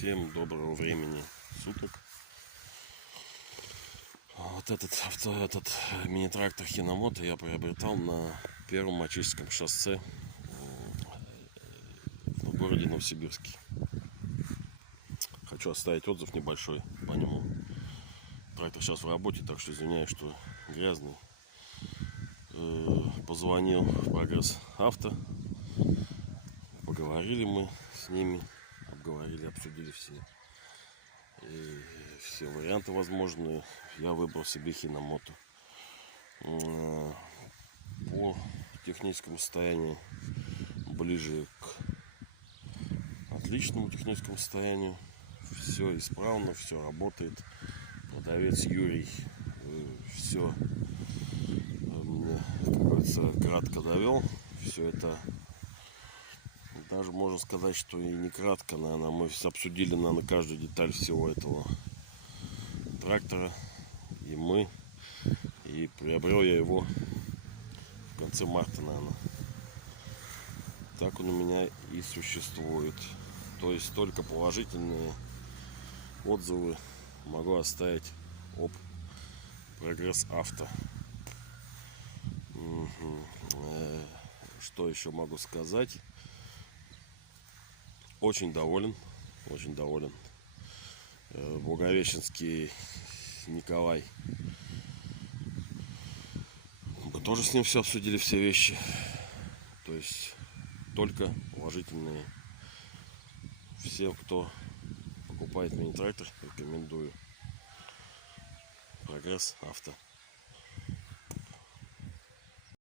Всем доброго времени суток. Вот этот мини-трактор Хиномото я приобретал на Первом Мачищском шоссе в городе Новосибирске. Хочу оставить отзыв небольшой по нему. Трактор сейчас в работе, так что извиняюсь, что грязный. Позвонил в Прогресс Авто. Поговорили мы с ними, обговорили, обсудили все варианты возможные. Я выбрал себе Хиномото. По техническому состоянию ближе к отличному техническому состоянию. Все исправно, все работает. Продавец Юрий все, как говорится, кратко довел. Все это, даже можно сказать, что и не кратко, наверное, мы обсудили, наверное, каждую деталь всего этого трактора. И приобрел я его в конце марта, наверное. Так он у меня и существует. То есть только положительные отзывы могу оставить об Прогресс Авто. Что еще могу сказать? Очень доволен. Очень доволен. Благовещенский Николай. Мы тоже с ним все обсудили, все вещи. То есть только положительные. Всем, кто покупает мини-трактор, рекомендую Прогресс Авто.